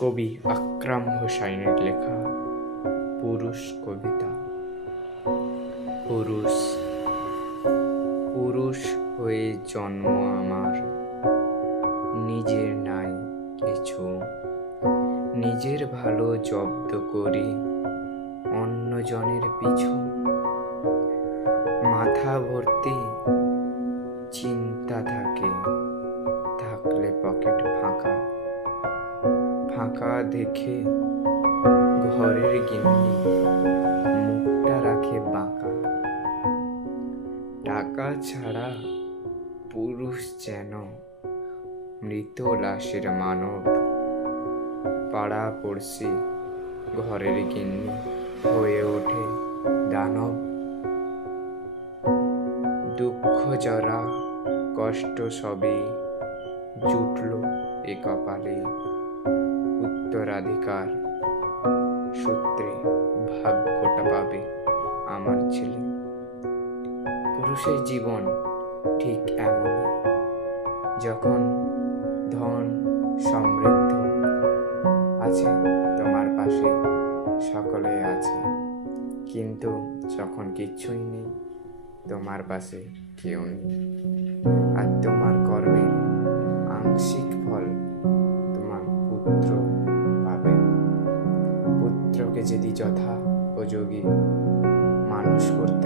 কবি আকরাম হোসাইনের লেখা পুরুষ কবিতা। পুরুষ পুরুষ হয়ে জন্ম আমার, নিজের নাই কিছু, নিজের ভালো জব্দ করি অন্যজনের পিছু। মাথা ভর্তি চিন্তা থাকে, থাকলে পকেট ফাঁকা ফাঁকা দেখে ঘরের গিন্নি মুখটা রাখে বাঁকা। টাকা ছাড়া পুরুষ যেন মৃত লাশের মানব। পাড়া পড়শি ঘরের গিন্নি হয়ে ওঠে দানব। দুঃখ জরা কষ্ট সবই জুটল এ কপালে, উত্তরাধিকার সূত্রে ভাগ্যটা পাবে আমার ছেলে। পুরুষের জীবন ঠিক এমনই, যখন ধন সমৃদ্ধ আছে তোমার পাশে সকলে আছে, কিন্তু যখন কিচ্ছুই নেই তোমার পাশে কেউ নেই। আর তোমার কর্মের আংশিক ফল তোমার পুত্র পাবে। পুত্রকে যদি যথা উপযোগী মানুষ করতে